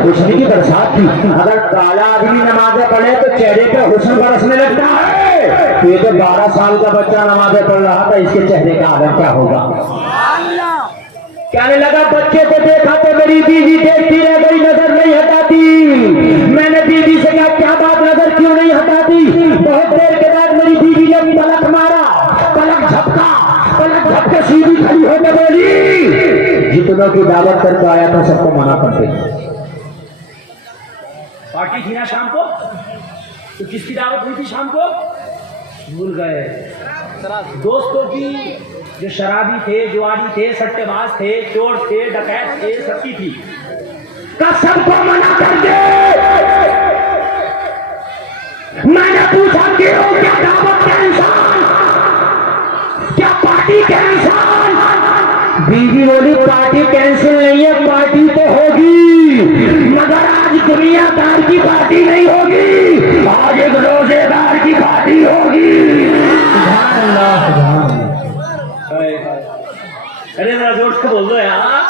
حسن کی برسات تھی. اگر کالا آدمی نمازیں پڑھے تو چہرے پہ حسن برسنے لگتا ہے. تو یہ تو 12 سال کا بچہ نمازیں پڑھ رہا تھا, اس کے چہرے کا حالت کیا ہوگا. کہنے لگا بچے کو دیکھا تو میری بیوی دیکھتی رہ گئی, نظر نہیں ہٹاتی. میں نے بیوی سے کہا کیا بات, نظر کیوں نہیں ہٹاتی. بہت دیر کے بعد میری بیوی نے پلک مارا, پلک جھپکا, پلک جھپ کے سیدھی کھڑی ہو کے بولی جتنوں کی دعوت کر کے آیا تھا سب کو منع کر دے. پارٹی تھی نا شام کو, تو کس کی دعوت ہوئی تھی شام کو, بھول گئے. دوستوں کی, جو شرابی تھے, جواری تھے, سٹے باز تھے, چور تھے, ڈکیت تھے, سب کی تھی. سب کو منع کر دے. میں نے پوچھا کیوں, کیا دعوت کا انسان, کیا پارٹی کا انسان. بیوی بولی پارٹی کینسل نہیں ہے, پارٹی تو ہوگی, مگر آج دنیا دار کی پارٹی نہیں ہوگی, آج ایک روزے دار کی پارٹی ہوگی. ارے ذرا زور سے بول دو یار.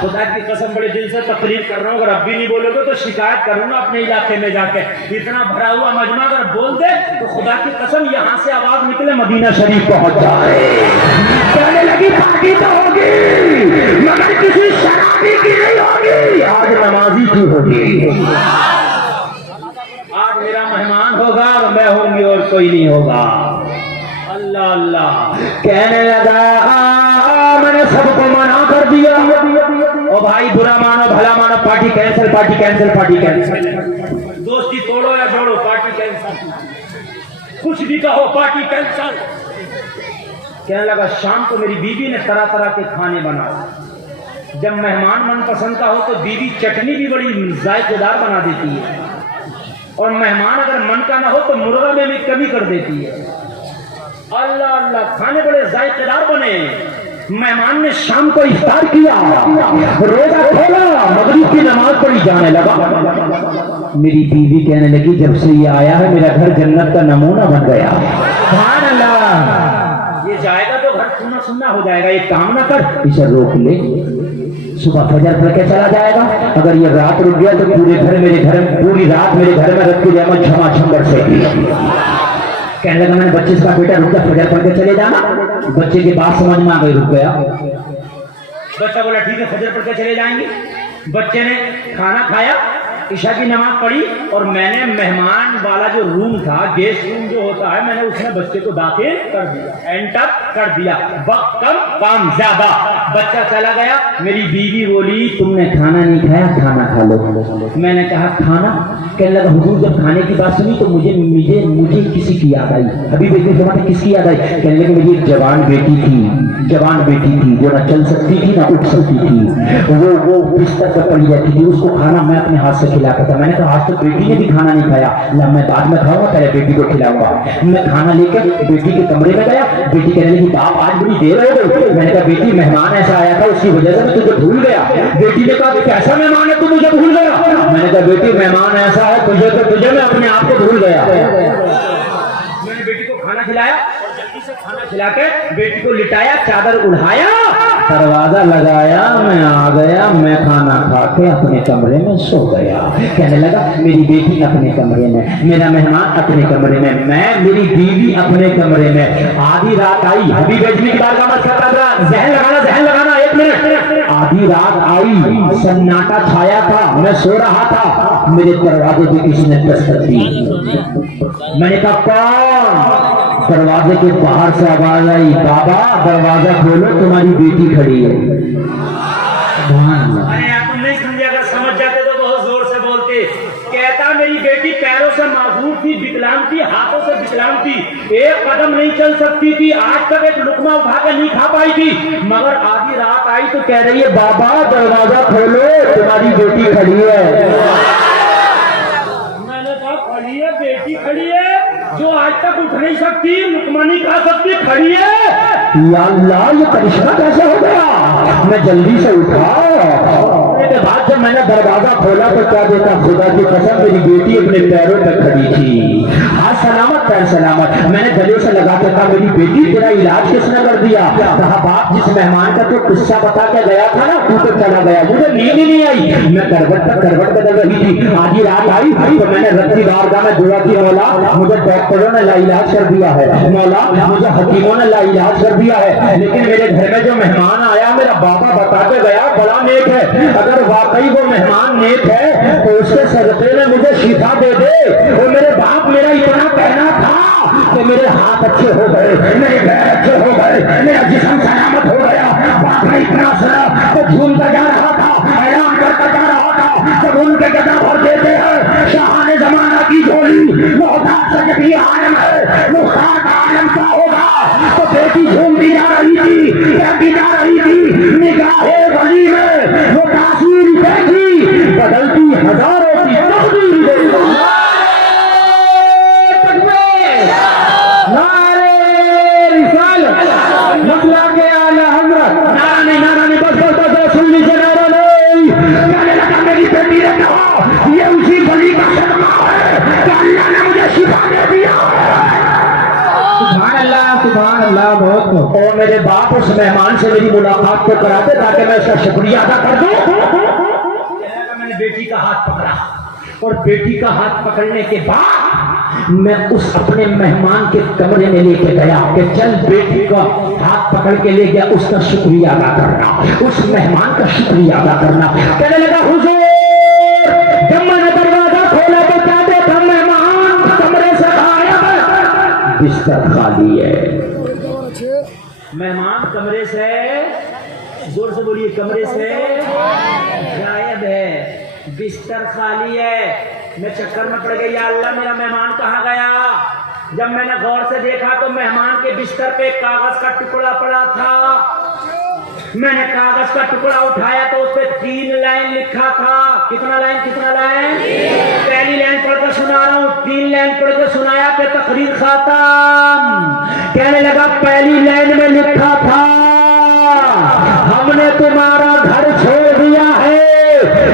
خدا کی قسم بڑے دل سے تقریر کر رہا ہوں, اگر اب بھی نہیں بولو گے تو شکایت کروں گا اپنے علاقے میں جا کے. اتنا بھرا ہوا مجمع اگر بول دے تو خدا کی قسم یہاں سے آواز نکلے مدینہ شریف پہنچ جائے. کہنے لگی پارٹی تو ہوگی مگر کسی شرابی کی نہیں ہوگی, آج نمازی کی ہوگی. آج میرا مہمان ہوگا اور میں ہوں گی اور کوئی نہیں ہوگا. اللہ اللہ. کہنے لگا میں نے سب کو منع کر دیا. او بھائی برا مانو بھلا مانو, party cancel, party cancel, party cancel. دوستی توڑو یا جوڑو, پارٹی کینسل. کچھ بھی کہو, پارٹی کینسل. کہنے لگا شام کو میری بیوی نے طرح طرح کے کھانے بنائے. جب مہمان من پسند کا ہو تو بیوی چٹنی بھی بڑی ذائقے دار بنا دیتی ہے, اور مہمان اگر من کا نہ ہو تو مرغا میں بھی کمی کر دیتی ہے. اللہ اللہ, کھانے بڑے ذائقے دار بنے. مہمان نے شام کو افطار کیا, روزہ کھولا, مغرب کی نماز پڑھی, جانے لگا. میری بیوی کہنے لگی جب سے یہ آیا ہے میرا گھر جنت کا نمونہ بن گیا. سبحان اللہ. یہ جائے گا تو گھر سننا سننا ہو جائے گا. ایک کام نہ کر, اسے روک لے, صبح فجر پڑھ کے چلا جائے گا. اگر یہ رات رک گیا تو پورے گھر میرے گھر, پوری رات میرے گھر میں رب کی رحمت جھما جھم برسے گی. کہنے لگا میں نے بچے کا بیٹا رک کر فجر پڑھ کے چلے جانا. بچے کی بات سمجھ میں آ گئی, رک گیا. بچہ بولا ٹھیک ہے فجر پڑھ کے چلے جائیں گے. بچے نے کھانا کھایا, عشاء کی نماز پڑھی, اور میں نے مہمان والا جو روم تھا, گیسٹ روم جو ہوتا ہے, میں نے اس میں بچے کو داخل کر دیا, انٹر کر دیا. وقت کم کام زیادہ. بچہ چلا گیا. میری بیوی بولی تم نے کھانا نہیں کھایا, کھانا کھا لو. میں نے کہا کھانا. کہنے لگا حضور جب کھانے کی بات سنی تو مجھے کسی کی یاد آئی. ابھی بیٹی فرماتے کس کی یاد آئی. کہنے لگے میری ایک جوان بیٹی تھی جو نہ چل سکتی تھی نہ اٹھ سکتی تھی, وہ بستر پر پڑی رہتی تھی, اس کو کھانا میں اپنے ہاتھ سے کھلاتا تھا. میں نے کہا آج تو بیٹی نے بھی کھانا نہیں کھایا, میں بعد میں کھاؤں گا, پہلے بیٹی کو کھلاؤں گا. میں کھانا لے کے بیٹی کے کمرے میں گیا. بیٹی کہنے لگی باپ آج بڑی دیر ہو گئی. میں نے کہا بیٹی مہمان ایسا آیا تھا اس کی وجہ سے میں تجھے بھول گیا. بیٹی نے کہا کیسا مہمان ہے تو مجھے بھول گیا. میں نے کہا بیٹی مہمان ایسا ہے تجھے میں اپنے آپ کو بھول گیا. میں نے بیٹی کو کھانا کھلایا, جلدی سے کھانا کھلا کے بیٹی کو لٹایا, چادر اڑھایا, دروازہ لگایا, میں آ گیا. میں کھانا کھا کے اپنے کمرے میں سو گیا. کہنے لگا میری بیٹی اپنے کمرے میں, میرا مہمان اپنے کمرے میں, میری بیوی اپنے کمرے میں. آدھی رات آئی, حبیب اجمی کی بارگاہ میں کہتا تھا ذہن لگانا, 1 منٹ. آدھی رات آئی, سناٹا چھایا تھا, میں سو رہا تھا. میرے دروازے پہ کسی نے دستک دی. میں نے کہا کون. دروازے کے باہر سے آواز آئی بابا دروازہ کھولو تمہاری بیٹی کھڑی ہے. ارے آپ نہیں سمجھے, اگر سمجھ جاتے تو بہت زور سے بولتے. کہتا میری بیٹی پیروں سے معذور تھی, وکلانگ تھی, ہاتھوں سے وکلانگ تھی, ایک قدم نہیں چل سکتی تھی, آج تک ایک لقمہ اٹھا کے نہیں کھا پائی تھی, مگر آدھی رات آئی تو کہہ رہی ہے بابا دروازہ کھولو تمہاری بیٹی کھڑی ہے. میں نے کہا کھڑی ہے, بیٹی کھڑی ہے, جو آج تک اٹھ نہیں سکتی, لقمہ نہیں کھا سکتی, کھڑی ہے. یا اللہ یہ کرشمہ کیسے ہو گیا. میں جلدی سے اٹھا. کے بعد جب میں نے نے دروازہ کھولا تو کیا دیتا خدا کی قسم میری بیٹی اپنے پیروں پہ کھڑی تھی، ہاتھ سلامت پیر سلامت. میں نے گلے سے لگا کے کہا میری بیٹی تیرا علاج کس نے کر دیا؟ کہا باپ جس مہمان کا تو قصہ بتا کے گیا تھا نا تو چلا گیا، مجھے نیند ہی نہیں آئی، میں کروٹ پر کروٹ بدل رہی تھی. آدھی رات آئی تو میں نے رب کی بارگاہ میں دعا کی، مولا مجھے ڈاکٹروں نے لا علاج کر دیا ہے، مولا مجھے حکیموں نے لا علاج کر دیا ہے، لیکن میرے گھر میں جو مہمان آیا میرا بابا بتا کے گیا بڑا نیک ہے، اگر واقعی وہ مہمان نیک ہے تو اس کے صدقے میں مجھے شفا دے دے. اور میرے باپ میرا اتنا کہنا تھا کہ میرے ہاتھ اچھے ہو گئے، میرے پیر اچھے ہو گئے، میرا جسم سلامت ہو گیا. باپ نے اتنا سنا تو جھومتا جا رہا تھا، اعلان کرتا جا رہا تھا جب ان کے گدا بھر دیتے ہیں شاہان زمانہ کی جھولی محتاج سے بھی عالم ہے، مختار کا عالم کا ہوگا. تو بیٹی جھومتی جا رہی تھی، کہتی جا رہی تھی، نگاہ ولی میں وہ تاثیر دیکھی بدلتی ہزاروں کی تقدیر دیکھی. یہ اسی بلی کا صدقہ ہے کہ اللہ نے مجھے شفا دے دیا. سبحان اللہ بہت. اور میرے باپ اس مہمان سے میری ملاقات کو کراتے تاکہ میں اس کا شکریہ ادا کر دوں. میں نے بیٹی کا ہاتھ پکڑا اور بیٹی کا ہاتھ پکڑنے کے بعد میں اس اپنے مہمان کے کمرے میں لے کے گیا کہ چل بیٹی کا ہاتھ پکڑ کے لے گیا، اس کا شکریہ ادا کرنا، اس مہمان کا شکریہ ادا کرنا. کہنے لگا حضور جب میں نے دروازہ کھولا تو کیا دیکھا مہمان کمرے سے غائب ہے، بستر خالی ہے. مہمان کمرے سے زور سے بولیے کمرے سے غائب ہے، بستر خالی ہے. میں چکر میں پڑ گئی، یا اللہ میرا مہمان کہاں گیا؟ جب میں نے غور سے دیکھا تو مہمان کے بستر پہ کاغذ کا ٹکڑا پڑا تھا. میں نے کاغذ کا ٹکڑا اٹھایا تو اس پہ 3 لائن لکھا تھا. کتنا لائن؟ پہلی لائن پڑھ کر سنا رہا ہوں، 3 لائن پڑھ کر سنایا کہ تقریر ختم. کہنے لگا پہلی لائن میں لکھا تھا ہم نے تمہارا گھر چھوڑ دیا ہے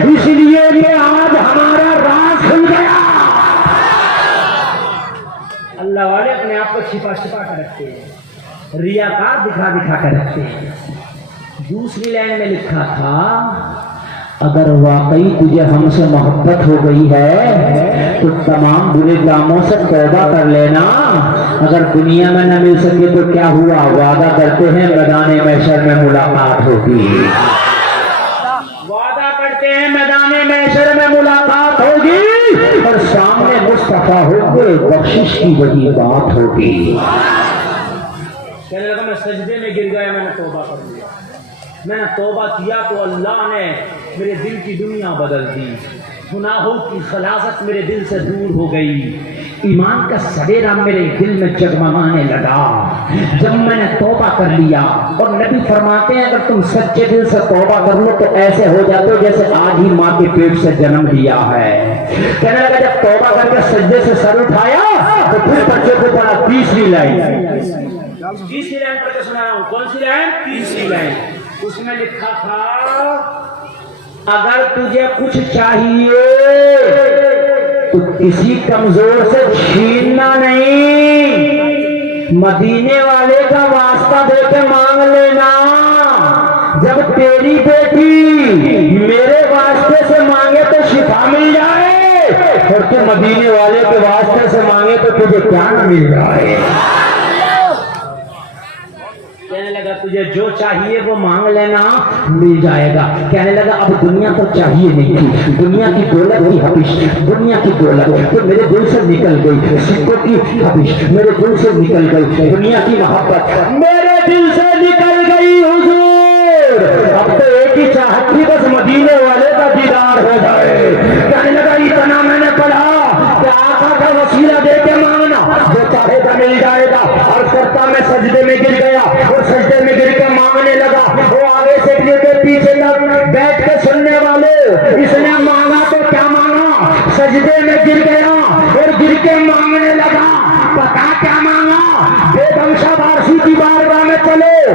اس لیے کہ آج ہمارا راز کھل گیا. اللہ والے اپنے آپ کو چھپا کر رکھتے ہیں، ریاکار دکھا کر رکھتے ہیں. دوسری لائن میں لکھا تھا اگر واقعی تجھے ہم سے محبت ہو گئی ہے تو تمام برے کاموں سے توبہ کر لینا. اگر دنیا میں نہ مل سکے تو کیا ہوا، وعدہ کرتے ہیں میدان محشر میں ملاقات ہوگی. وعدہ کرتے ہیں میدان محشر میں ملاقات ہوگی اور سامنے مصطفیٰ ہوگے، بخشش کی وہی بات ہوگی. کہنے لگا میں سجدے میں گر گیا، میں نے توبہ کر لیا. میں نے توبہ کیا تو اللہ نے میرے دل کی دنیا بدل دی، گناہوں کی خلاصت میرے دل سے دور ہو گئی، ایمان کا سویرا میرے دل میں جگمگانے لگا جب میں نے توبہ کر لیا. اور نبی فرماتے ہیں اگر تم سچے دل سے توبہ کر لو تو ایسے ہو جاتے ہو جیسے آج ہی ماں کے پیٹ سے جنم لیا ہے. کہنے لگا جب توبہ کر کے سجدے سے سر اٹھایا تو پھر بچے کو پڑھا تیسری لائن پڑھ کے سنا رہا ہوں. کون سی لائن؟ تیسری لائن. اس میں لکھا تھا اگر تجھے کچھ چاہیے تو کسی کمزور سے چھیننا نہیں، مدینے والے کا واسطہ دے کے مانگ لینا. جب تیری بیٹی میرے واسطے سے مانگے تو شفا مل جائے اور تو مدینے والے کے واسطے سے مانگے تو تجھے کیا نہ مل جائے. کہنے لگا تجھے جو چاہیے وہ مانگ لینا مل جائے گا. کہنے لگا اب دنیا تو چاہیے نہیں تھی، دنیا کی دولت کی حبش، دنیا کی دولت تو میرے دل سے نکل گئی، سکوں کی حبش میرے دل سے نکل گئی، دنیا کی محبت میرے دل سے نکل گئی. حضور اب تو ایک ہی چاہت تھی بس مدینے والے کا دیدار ہو جائے. کہنے لگا اتنا میں نے پڑھا کہ آقا کا وسیلہ دے کے مانگنا جو چاہے گا مل جائے گا. اور کرتا میں سجدے میں گر گیا اور سجدے میں گر کے مانگنے لگا. وہ آگے سے لے کے پیچھے تک بیٹھ کے سننے والے اس نے مانگا تو کیا مانگا، سجدے میں گر گیا اور گر کے مانگنے لگا. پتا کیا مانگا؟ بیگم شاہ وارسی کی بارگاہ میں چلو،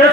10